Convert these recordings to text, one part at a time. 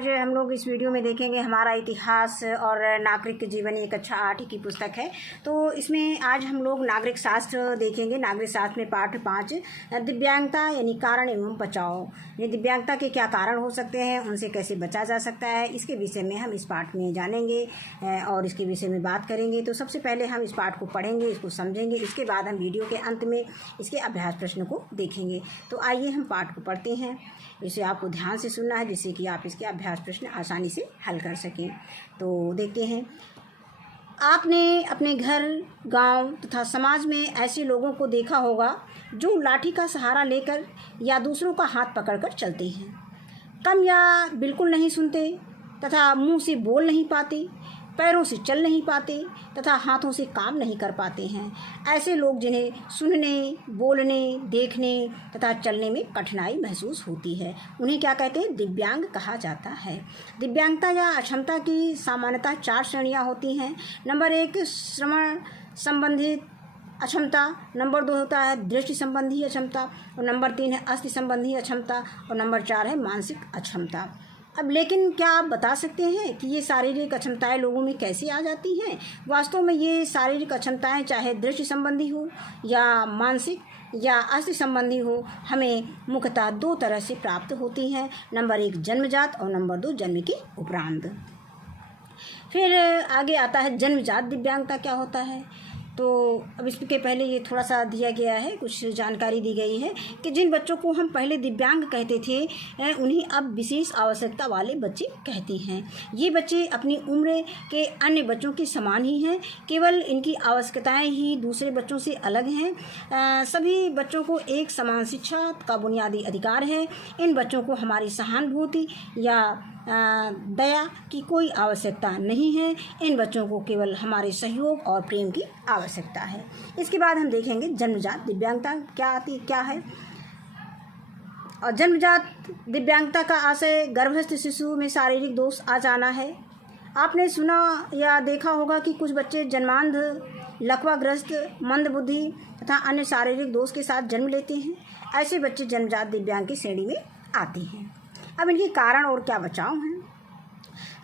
आज हम लोग इस वीडियो में देखेंगे हमारा इतिहास और नागरिक जीवनी एक अच्छा आर्ट की पुस्तक है। तो इसमें आज हम लोग नागरिक शास्त्र देखेंगे। नागरिक शास्त्र में पाठ 5 दिव्यांगता यानी कारण एवं बचाव। ये दिव्यांगता के क्या कारण हो सकते हैं, उनसे कैसे बचा जा सकता है, इसके विषय में हम इस पाठ में जानेंगे और इसके विषय में बात करेंगे। तो सबसे पहले हम इस पाठ को पढ़ेंगे, इसको समझेंगे, इसके बाद हम वीडियो के अंत में इसके अभ्यास प्रश्न को देखेंगे। तो आइए हम पाठ को पढ़ते हैं। इसे आपको ध्यान से सुनना है जिससे कि आप इसके अभ्यास प्रश्न आसानी से हल कर सकें। तो देखते हैं, आपने अपने घर, गांव तथा समाज में ऐसे लोगों को देखा होगा जो लाठी का सहारा लेकर या दूसरों का हाथ पकड़कर चलते हैं, कम या बिल्कुल नहीं सुनते तथा मुंह से बोल नहीं पाते, पैरों से चल नहीं पाते तथा हाथों से काम नहीं कर पाते हैं। ऐसे लोग जिन्हें सुनने, बोलने, देखने तथा चलने में कठिनाई महसूस होती है, उन्हें क्या कहते हैं? दिव्यांग कहा जाता है। दिव्यांगता या अक्षमता की सामान्यतः 4 श्रेणियां होती हैं। नंबर 1 श्रवण संबंधित अक्षमता, नंबर 2 होता है दृष्टि संबंधी अक्षमता, और नंबर 3 है अस्थि संबंधी अक्षमता, और नंबर 4 है मानसिक अक्षमता। अब लेकिन क्या आप बता सकते हैं कि ये शारीरिक अक्षमताएं लोगों में कैसे आ जाती हैं? वास्तव में ये शारीरिक अक्षमताएं चाहे दृष्टि संबंधी हो या मानसिक या अस्थि संबंधी हो, हमें मुख्यतः 2 तरह से प्राप्त होती हैं। नंबर 1 जन्मजात और नंबर 2 जन्म के उपरांत। फिर आगे आता है जन्मजात दिव्यांगता क्या होता है। तो अब इसके पहले ये थोड़ा सा दिया गया है, कुछ जानकारी दी गई है कि जिन बच्चों को हम पहले दिव्यांग कहते थे उन्हें अब विशेष आवश्यकता वाले बच्चे कहते हैं। ये बच्चे अपनी उम्र के अन्य बच्चों के समान ही हैं, केवल इनकी आवश्यकताएं ही दूसरे बच्चों से अलग हैं। सभी बच्चों को एक समान शिक्षा का बुनियादी अधिकार है। इन बच्चों को हमारी सहानुभूति या दया की कोई आवश्यकता नहीं है। इन बच्चों को केवल हमारे सहयोग और प्रेम की आवश्यकता है। इसके बाद हम देखेंगे जन्मजात दिव्यांगता क्या है। और जन्मजात दिव्यांगता का आशय गर्भस्थ शिशु में शारीरिक दोष आ जाना है। आपने सुना या देखा होगा कि कुछ बच्चे जन्मांध, लकवाग्रस्त, मंदबुद्धि तथा अन्य शारीरिक दोष के साथ जन्म लेते हैं। ऐसे बच्चे जन्मजात दिव्यांग की श्रेणी में आते हैं। अब इनके कारण और क्या बचाव हैं।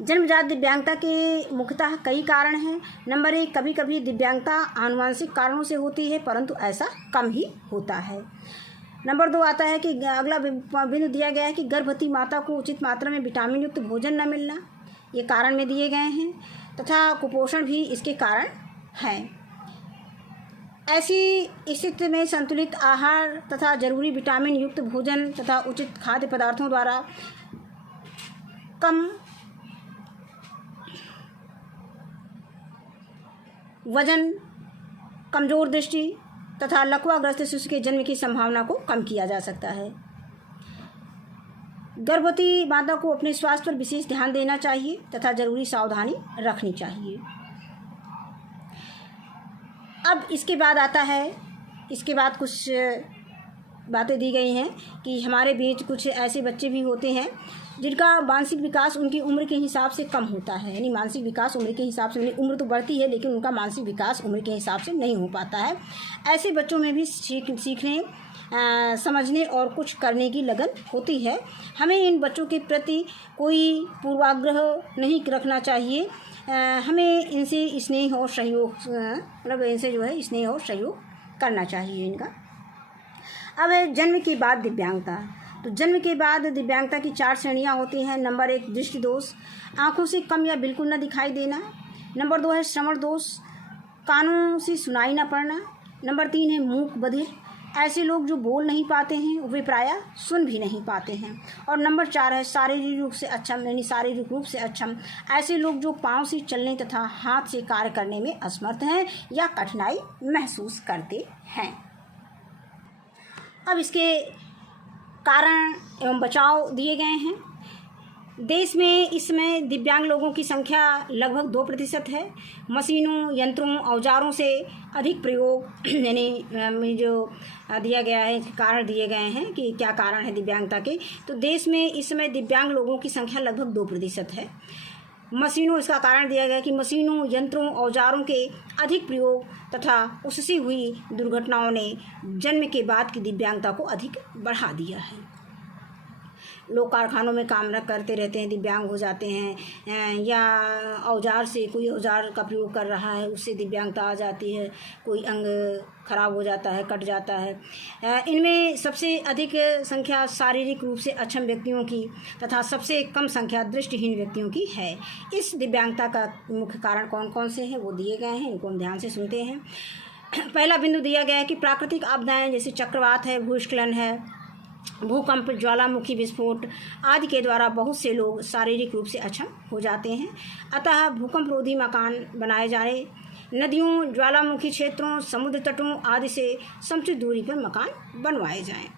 जन्मजात दिव्यांगता के मुख्यतः कई कारण हैं। नंबर 1 कभी कभी दिव्यांगता आनुवंशिक कारणों से होती है, परंतु ऐसा कम ही होता है। नंबर 2 आता है कि अगला बिंदु दिया गया है कि गर्भवती माता को उचित मात्रा में विटामिन युक्त भोजन न मिलना, ये कारण में दिए गए हैं, तथा कुपोषण भी इसके कारण हैं। ऐसी स्थिति में संतुलित आहार तथा जरूरी विटामिन युक्त भोजन तथा उचित खाद्य पदार्थों द्वारा कम वजन, कमजोर दृष्टि तथा लकवाग्रस्त शिशु के जन्म की संभावना को कम किया जा सकता है। गर्भवती माता को अपने स्वास्थ्य पर विशेष ध्यान देना चाहिए तथा जरूरी सावधानी रखनी चाहिए। अब इसके बाद आता है, इसके बाद कुछ बातें दी गई हैं कि हमारे बीच कुछ ऐसे बच्चे भी होते हैं जिनका मानसिक विकास उनकी उम्र के हिसाब से कम होता है। यानी मानसिक विकास उम्र के हिसाब से, उम्र तो बढ़ती है लेकिन उनका मानसिक विकास उम्र के हिसाब से नहीं हो पाता है। ऐसे बच्चों में भी सीखने, समझने और कुछ करने की लगन होती है। हमें इन बच्चों के प्रति कोई पूर्वाग्रह नहीं रखना चाहिए। हमें इनसे स्नेह और सहयोग, मतलब इनसे जो है स्नेह और सहयोग करना चाहिए इनका। अब जन्म के बाद दिव्यांगता। तो जन्म के बाद दिव्यांगता की 4 श्रेणियां होती हैं। नंबर 1 दृष्टि दोष, आँखों से कम या बिल्कुल न दिखाई देना। नंबर 2 है श्रवण दोष, कानों से सुनाई न पड़ना। नंबर 3 है मूक बधिर, ऐसे लोग जो बोल नहीं पाते हैं, वे प्रायः सुन भी नहीं पाते हैं। और नंबर 4 है शारीरिक रूप से अक्षम, यानी शारीरिक रूप से अक्षम, ऐसे लोग जो पाँव से चलने तथा हाथ से कार्य करने में असमर्थ हैं या कठिनाई महसूस करते हैं। अब इसके कारण एवं बचाव दिए गए हैं। देश में इस समय दिव्यांग लोगों की संख्या लगभग 2% है। मशीनों, यंत्रों, औजारों से अधिक प्रयोग, यानी जो दिया गया है, कारण दिए गए हैं कि क्या कारण है दिव्यांगता के। तो देश में इस समय दिव्यांग लोगों की संख्या लगभग 2% है। मशीनों, इसका कारण दिया गया कि मशीनों, यंत्रों, औजारों के अधिक प्रयोग तथा उससे हुई दुर्घटनाओं ने जन्म के बाद की दिव्यांगता को अधिक बढ़ा दिया है। लोग कारखानों में काम करते रहते हैं, दिव्यांग हो जाते हैं, या औजार से कोई औजार का प्रयोग कर रहा है उससे दिव्यांगता आ जाती है, कोई अंग खराब हो जाता है, कट जाता है। इनमें सबसे अधिक संख्या शारीरिक रूप से अक्षम व्यक्तियों की तथा सबसे कम संख्या दृष्टिहीन व्यक्तियों की है। इस दिव्यांगता का मुख्य कारण कौन कौन से हैं वो दिए गए हैं, इनको हम ध्यान से सुनते हैं। पहला बिंदु दिया गया है कि प्राकृतिक आपदाएं जैसे चक्रवात है, भूस्खलन है, भूकंप, ज्वालामुखी विस्फोट आदि के द्वारा बहुत से लोग शारीरिक रूप से अक्षम हो जाते हैं। अतः भूकंप रोधी मकान बनाए जाए, नदियों, ज्वालामुखी क्षेत्रों, समुद्र तटों आदि से समुचित दूरी पर मकान बनवाए जाएं।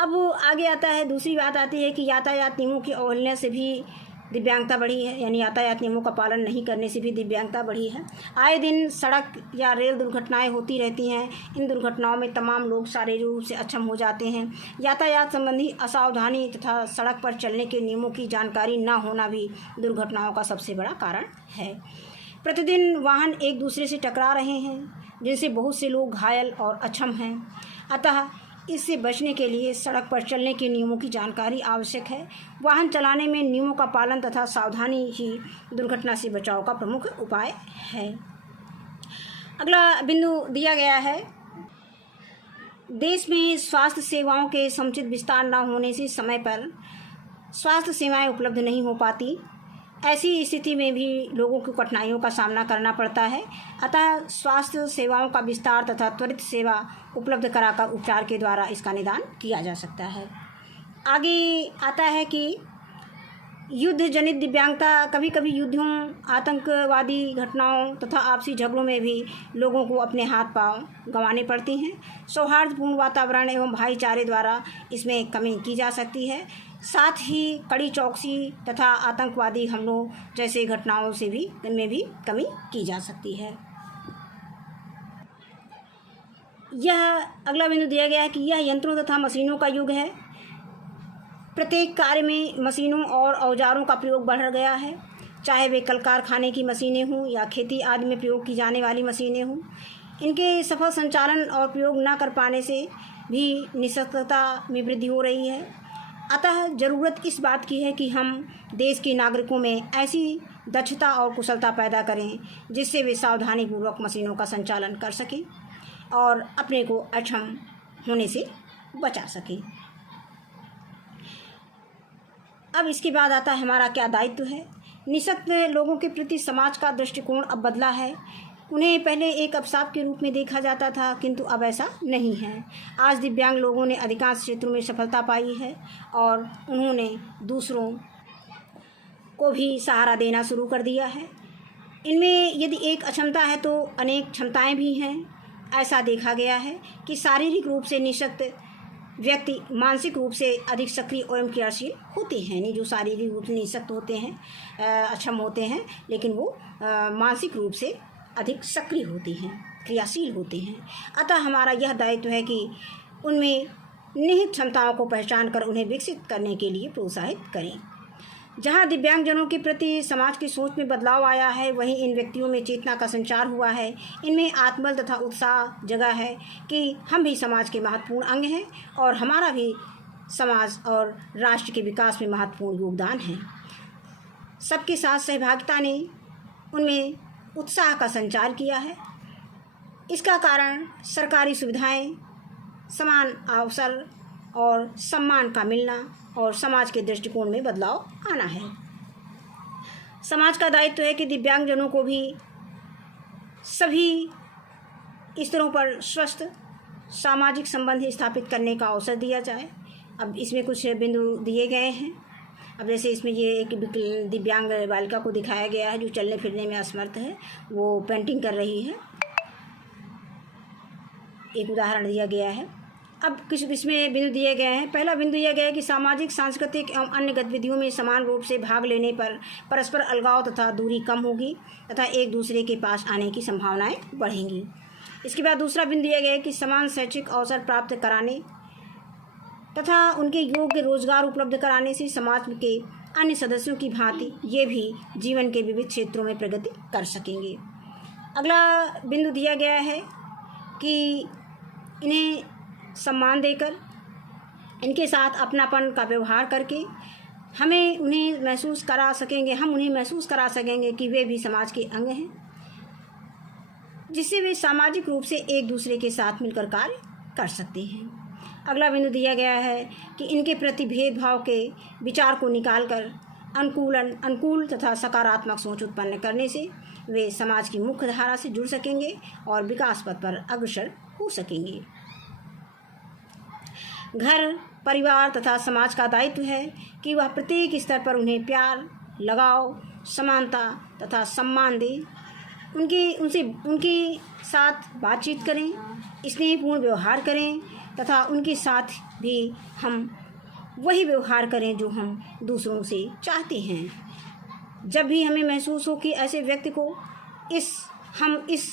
अब आगे आता है, दूसरी बात आती है कि यातायात नियमों की अवहेलना से भी दिव्यांगता बढ़ी है, यानी यातायात नियमों का पालन नहीं करने से भी दिव्यांगता बढ़ी है। आए दिन सड़क या रेल दुर्घटनाएं होती रहती हैं। इन दुर्घटनाओं में तमाम लोग शारीरिक रूप से अक्षम हो जाते हैं। यातायात संबंधी असावधानी तथा सड़क पर चलने के नियमों की जानकारी न होना भी दुर्घटनाओं का सबसे बड़ा कारण है। प्रतिदिन वाहन एक दूसरे से टकरा रहे हैं, जिनसे बहुत से लोग घायल और अक्षम हैं। अतः इससे बचने के लिए सड़क पर चलने के नियमों की जानकारी आवश्यक है। वाहन चलाने में नियमों का पालन तथा सावधानी ही दुर्घटना से बचाव का प्रमुख उपाय है। अगला बिंदु दिया गया है, देश में स्वास्थ्य सेवाओं के समुचित विस्तार न होने से समय पर स्वास्थ्य सेवाएं उपलब्ध नहीं हो पाती। ऐसी स्थिति में भी लोगों को कठिनाइयों का सामना करना पड़ता है। अतः स्वास्थ्य सेवाओं का विस्तार तथा त्वरित सेवा उपलब्ध कराकर उपचार के द्वारा इसका निदान किया जा सकता है। आगे आता है कि युद्ध जनित दिव्यांगता, कभी कभी युद्धों, आतंकवादी घटनाओं तथा आपसी झगड़ों में भी लोगों को अपने हाथ पांव गंवाने पड़ते हैं। सौहार्दपूर्ण वातावरण एवं भाईचारे द्वारा इसमें कमी की जा सकती है। साथ ही कड़ी चौकसी तथा आतंकवादी हमलों जैसे घटनाओं से भी इनमें भी कमी की जा सकती है। यह अगला बिंदु दिया गया है कि यह यंत्रों तथा मशीनों का युग है। प्रत्येक कार्य में मशीनों और औजारों का प्रयोग बढ़ गया है, चाहे वे कल कारखाने की मशीनें हों या खेती आदि में प्रयोग की जाने वाली मशीनें हों। इनके सफल संचालन और प्रयोग न कर पाने से भी निःशक्तता में वृद्धि हो रही है। अतः ज़रूरत इस बात की है कि हम देश के नागरिकों में ऐसी दक्षता और कुशलता पैदा करें जिससे वे सावधानीपूर्वक मशीनों का संचालन कर सकें और अपने को अक्षम होने से बचा सकें। अब इसके बाद आता है हमारा क्या दायित्व है। निःशक्त लोगों के प्रति समाज का दृष्टिकोण अब बदला है। उन्हें पहले एक अभिशाप के रूप में देखा जाता था, किंतु अब ऐसा नहीं है। आज दिव्यांग लोगों ने अधिकांश क्षेत्रों में सफलता पाई है और उन्होंने दूसरों को भी सहारा देना शुरू कर दिया है। इनमें यदि एक अक्षमता है तो अनेक क्षमताएं भी हैं। ऐसा देखा गया है कि शारीरिक रूप से निःशक्त व्यक्ति मानसिक रूप से अधिक सक्रिय एवं क्रियाशील होते हैं। नहीं, जो शारीरिक रूप से निःशक्त होते हैं, अक्षम होते हैं, लेकिन वो मानसिक रूप से अधिक सक्रिय होते हैं, क्रियाशील होते हैं। अतः हमारा यह दायित्व है कि उनमें निहित क्षमताओं को पहचान कर उन्हें विकसित करने के लिए प्रोत्साहित करें। जहाँ दिव्यांगजनों के प्रति समाज की सोच में बदलाव आया है, वहीं इन व्यक्तियों में चेतना का संचार हुआ है। इनमें आत्मबल तथा उत्साह जगा है कि हम भी समाज के महत्वपूर्ण अंग हैं और हमारा भी समाज और राष्ट्र के विकास में महत्वपूर्ण योगदान है। सबके साथ सहभागिता ने उनमें उत्साह का संचार किया है। इसका कारण सरकारी सुविधाएं, समान अवसर और सम्मान का मिलना और समाज के दृष्टिकोण में बदलाव आना है। समाज का दायित्व है कि दिव्यांगजनों को भी सभी स्तरों पर स्वस्थ सामाजिक संबंध स्थापित करने का अवसर दिया जाए। अब इसमें कुछ बिंदु दिए गए हैं। अब जैसे इसमें ये एक दिव्यांग बालिका को दिखाया गया है जो चलने फिरने में असमर्थ है, वो पेंटिंग कर रही है, एक उदाहरण दिया गया है। अब कुछ इसमें बिंदु दिए गए हैं। पहला बिंदु यह गया है कि सामाजिक, सांस्कृतिक एवं अन्य गतिविधियों में समान रूप से भाग लेने पर परस्पर अलगाव तथा दूरी कम होगी तथा एक दूसरे के पास आने की संभावनाएं बढ़ेंगी। इसके बाद दूसरा बिंदु दिया गया है कि समान शैक्षिक अवसर प्राप्त कराने तथा उनके योग्य रोजगार उपलब्ध कराने से समाज के अन्य सदस्यों की भांति ये भी जीवन के विविध क्षेत्रों में प्रगति कर सकेंगे। अगला बिंदु दिया गया है कि इन्हें सम्मान देकर इनके साथ अपनापन का व्यवहार करके हम उन्हें महसूस करा सकेंगे कि वे भी समाज के अंग हैं, जिससे वे सामाजिक रूप से एक दूसरे के साथ मिलकर कार्य कर सकते हैं। अगला बिंदु दिया गया है कि इनके प्रति भेदभाव के विचार को निकालकर अनुकूल तथा सकारात्मक सोच उत्पन्न करने से वे समाज की मुख्य धारा से जुड़ सकेंगे और विकास पथ पर अग्रसर हो सकेंगे। घर, परिवार तथा समाज का दायित्व है कि वह प्रत्येक स्तर पर उन्हें प्यार, लगाव, समानता तथा सम्मान दे, उनके साथ बातचीत करें, स्नेहपूर्ण व्यवहार करें तथा उनके साथ भी हम वही व्यवहार करें जो हम दूसरों से चाहते हैं। जब भी हमें महसूस हो कि ऐसे व्यक्ति को हम इस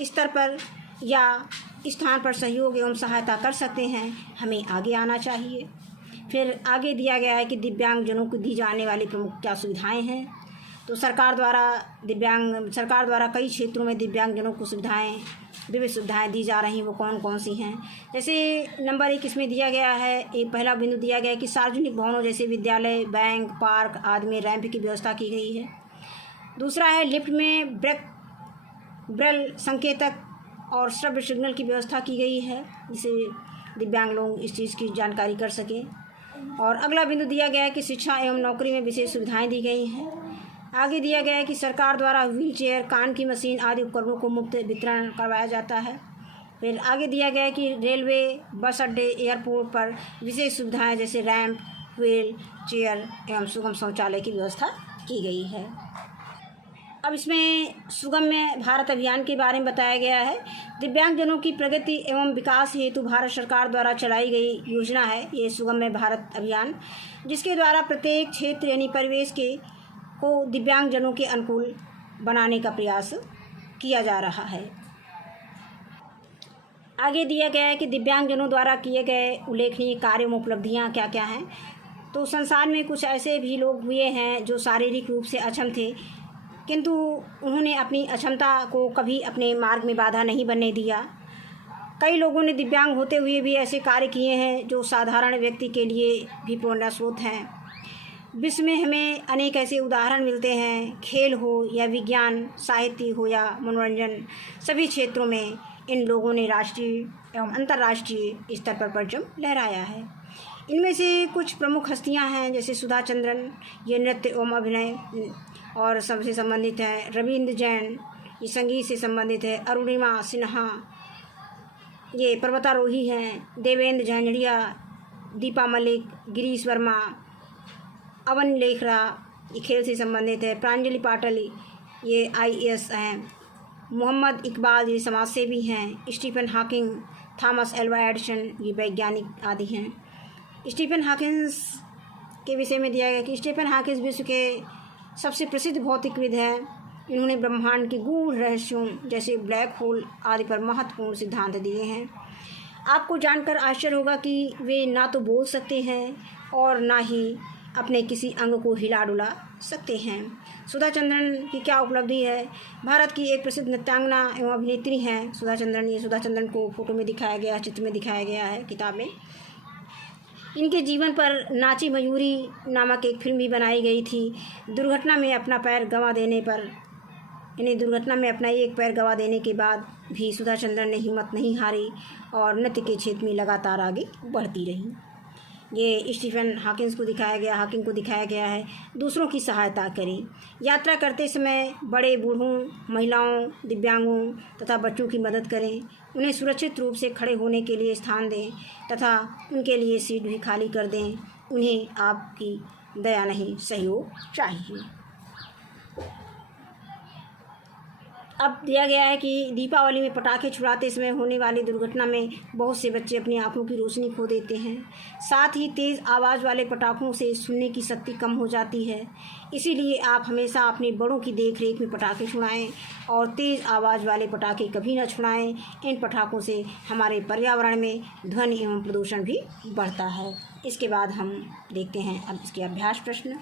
स्तर पर या स्थान पर सहयोग एवं सहायता कर सकते हैं, हमें आगे आना चाहिए। फिर आगे दिया गया है कि दिव्यांगजनों को दी जाने वाली प्रमुख क्या सुविधाएं हैं। तो सरकार द्वारा कई क्षेत्रों में दिव्यांगजनों को विविध सुविधाएं दी जा रही हैं। वो कौन कौन सी हैं? जैसे नंबर 1 इसमें दिया गया है, एक पहला बिंदु दिया गया है कि सार्वजनिक भवनों जैसे विद्यालय, बैंक, पार्क आदि में रैंप की व्यवस्था की गई है। दूसरा है लिफ्ट में ब्रेल संकेतक और श्रव्य सिग्नल की व्यवस्था की गई है, जिससे दिव्यांग लोग इस चीज़ की जानकारी कर सकें। और अगला बिंदु दिया गया है कि शिक्षा एवं नौकरी में विशेष सुविधाएं दी गई हैं। आगे दिया गया है कि सरकार द्वारा व्हील चेयर, कान की मशीन आदि उपकरणों को मुफ्त वितरण करवाया जाता है। फिर आगे दिया गया है कि रेलवे, बस अड्डे, एयरपोर्ट पर विशेष सुविधाएं जैसे रैंप, व्हील चेयर एवं सुगम शौचालय की व्यवस्था की गई है। अब इसमें सुगम्य भारत अभियान के बारे में बताया गया है। दिव्यांगजनों की प्रगति एवं विकास हेतु भारत सरकार द्वारा चलाई गई योजना है ये सुगम्य भारत अभियान, जिसके द्वारा प्रत्येक क्षेत्र यानी परिवेश को दिव्यांगजनों के अनुकूल बनाने का प्रयास किया जा रहा है। आगे दिया गया है कि दिव्यांगजनों द्वारा किए गए उल्लेखनीय कार्यों में उपलब्धियां क्या क्या हैं। तो संसार में कुछ ऐसे भी लोग हुए हैं जो शारीरिक रूप से अक्षम थे, किंतु उन्होंने अपनी अक्षमता को कभी अपने मार्ग में बाधा नहीं बनने दिया। कई लोगों ने दिव्यांग होते हुए भी ऐसे कार्य किए हैं जो साधारण व्यक्ति के लिए भी प्रेरणा स्रोत हैं। विश्व में हमें अनेक ऐसे उदाहरण मिलते हैं। खेल हो या विज्ञान, साहित्य हो या मनोरंजन, सभी क्षेत्रों में इन लोगों ने राष्ट्रीय एवं अंतर्राष्ट्रीय स्तर पर परचम लहराया है। इनमें से कुछ प्रमुख हस्तियां हैं, जैसे सुधा चंद्रन, ये नृत्य एवं अभिनय और सबसे संबंधित है। रविंद्र जैन, ये संगीत से संबंधित है। अरुणिमा सिन्हा, ये पर्वतारोही हैं। देवेंद्र झांझड़िया, दीपा मलिक, गिरीश वर्मा, अवन लेखरा, ये खेल से संबंधित है। प्रांजलि पाटिल, ये IAS हैं। मोहम्मद इकबाल, ये समाजसेवी हैं। Stephen Hawking, Thomas Alva Edison, ये वैज्ञानिक आदि हैं। स्टीफन हॉकिंस के विषय में दिया गया कि स्टीफन हॉकिंस विश्व के सबसे प्रसिद्ध भौतिकविद हैं। इन्होंने ब्रह्मांड के गूढ़ रहस्यों जैसे ब्लैक होल आदि पर महत्वपूर्ण सिद्धांत दिए हैं। आपको जानकर आश्चर्य होगा कि वे ना तो बोल सकते हैं और ना ही अपने किसी अंग को हिला डुला सकते हैं। सुधा चंद्रन की क्या उपलब्धि है? भारत की एक प्रसिद्ध नृत्यांगना एवं अभिनेत्री हैं सुधा चंद्रन। ये सुधा चंद्रन को फोटो में दिखाया गया, चित्र में दिखाया गया है किताब में। इनके जीवन पर नाची मयूरी नामक एक फिल्म भी बनाई गई थी। दुर्घटना में अपना एक पैर गंवा देने के बाद भी सुधा चंद्रन ने हिम्मत नहीं हारी और नृत्य के क्षेत्र में लगातार आगे बढ़ती रही। ये स्टीफन हॉकिंग को दिखाया गया है। दूसरों की सहायता करें। यात्रा करते समय बड़े बूढ़ों, महिलाओं, दिव्यांगों तथा बच्चों की मदद करें। उन्हें सुरक्षित रूप से खड़े होने के लिए स्थान दें तथा उनके लिए सीट भी खाली कर दें। उन्हें आपकी दया नहीं, सहयोग चाहिए। अब दिया गया है कि दीपावली में पटाखे छुड़ाते समय होने वाली दुर्घटना में बहुत से बच्चे अपनी आंखों की रोशनी खो देते हैं। साथ ही तेज़ आवाज़ वाले पटाखों से सुनने की शक्ति कम हो जाती है। इसीलिए आप हमेशा अपने बड़ों की देखरेख में पटाखे छुड़ाएं और तेज़ आवाज़ वाले पटाखे कभी न छुड़ाएं। इन पटाखों से हमारे पर्यावरण में ध्वनि एवं प्रदूषण भी बढ़ता है। इसके बाद हम देखते हैं अब इसके अभ्यास प्रश्न।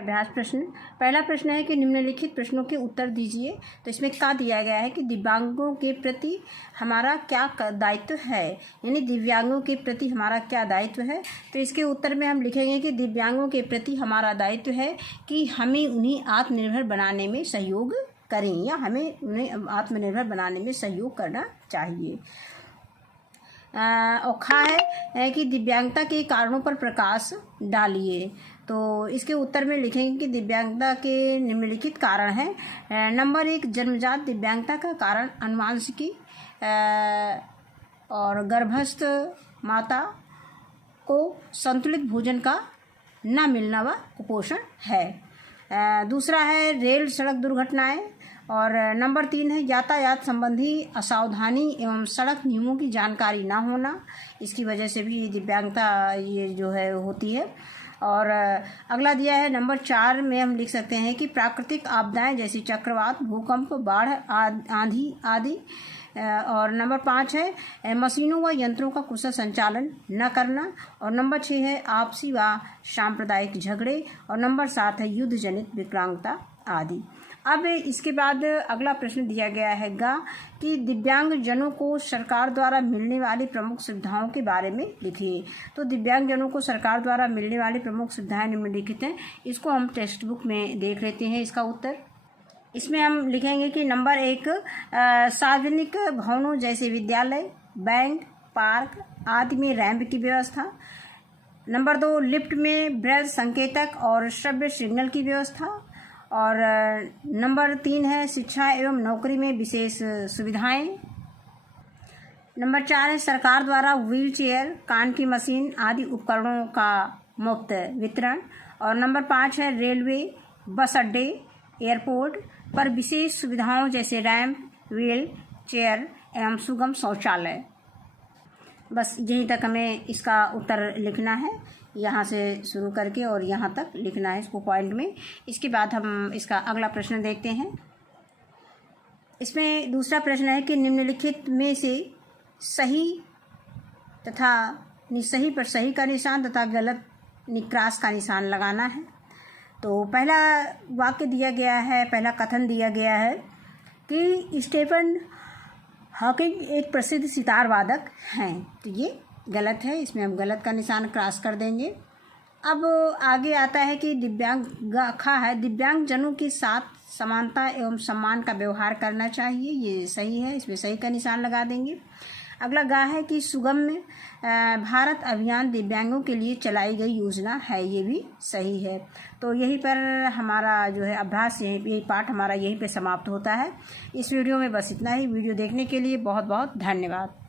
अभ्यास प्रश्न। पहला प्रश्न है कि निम्नलिखित प्रश्नों के उत्तर दीजिए। तो इसमें क्या दिया गया है कि दिव्यांगों के प्रति हमारा क्या दायित्व है, यानी दिव्यांगों के प्रति हमारा क्या दायित्व है। तो इसके उत्तर में हम लिखेंगे कि दिव्यांगों के प्रति हमारा दायित्व है कि हमें उन्हें आत्मनिर्भर बनाने में सहयोग करें, या हमें उन्हें आत्मनिर्भर बनाने में सहयोग करना चाहिए। और खा है कि दिव्यांगता के कारणों पर प्रकाश डालिए। तो इसके उत्तर में लिखेंगे कि दिव्यांगता के निम्नलिखित कारण हैं। नंबर 1, जन्मजात दिव्यांगता का कारण अनुवांशिकी और गर्भस्थ माता को संतुलित भोजन का न मिलना व कुपोषण है। दूसरा है रेल सड़क दुर्घटनाएं। और नंबर 3 है यातायात संबंधी असावधानी एवं सड़क नियमों की जानकारी ना होना, इसकी वजह से भी दिव्यांगता ये जो है होती है। और अगला दिया है नंबर 4 में हम लिख सकते हैं कि प्राकृतिक आपदाएं जैसे चक्रवात, भूकंप, बाढ़, आंधी आदि। और नंबर 5 है मशीनों व यंत्रों का कुशल संचालन न करना। और नंबर 6 है आपसी व सांप्रदायिक झगड़े। और नंबर 7 है युद्ध जनित विकलांगता आदि। अब इसके बाद अगला प्रश्न दिया गया है कि दिव्यांगजनों को सरकार द्वारा मिलने वाली प्रमुख सुविधाओं के बारे में लिखिए। तो दिव्यांगजनों को सरकार द्वारा मिलने वाली प्रमुख सुविधाएं निम्नलिखित हैं। इसको हम टेक्स्ट बुक में देख लेते हैं इसका उत्तर। इसमें हम लिखेंगे कि नंबर 1, सार्वजनिक भवनों जैसे विद्यालय, बैंक, पार्क आदि में रैंप की व्यवस्था। नंबर 2, लिफ्ट में ब्रेल संकेतक और श्रव्य सिग्नल की व्यवस्था। और नंबर 3 है शिक्षा एवं नौकरी में विशेष सुविधाएं। नंबर 4 है सरकार द्वारा व्हील चेयर, कान की मशीन आदि उपकरणों का मुफ्त वितरण। और नंबर 5 है रेलवे, बस अड्डे, एयरपोर्ट पर विशेष सुविधाओं जैसे रैंप, व्हील चेयर एवं सुगम शौचालय। बस यहीं तक हमें इसका उत्तर लिखना है, यहाँ से शुरू करके और यहाँ तक लिखना है इसको पॉइंट में। इसके बाद हम इसका अगला प्रश्न देखते हैं। इसमें दूसरा प्रश्न है कि निम्नलिखित में से सही तथा सही पर सही का निशान तथा गलत क्रॉस का निशान लगाना है। तो पहला वाक्य दिया गया है, पहला कथन दिया गया है कि स्टीफन हॉकिंग एक प्रसिद्ध सितार वादक हैं। तो ये गलत है, इसमें हम गलत का निशान क्रॉस कर देंगे। अब आगे आता है कि दिव्यांगजनों के साथ समानता एवं सम्मान का व्यवहार करना चाहिए, ये सही है, इसमें सही का निशान लगा देंगे। अगला है कि सुगम्य भारत अभियान दिव्यांगों के लिए चलाई गई योजना है, ये भी सही है। तो यहीं पर हमारा जो है अभ्यास, यही पाठ हमारा यहीं पे समाप्त होता है। इस वीडियो में बस इतना ही। वीडियो देखने के लिए बहुत बहुत धन्यवाद।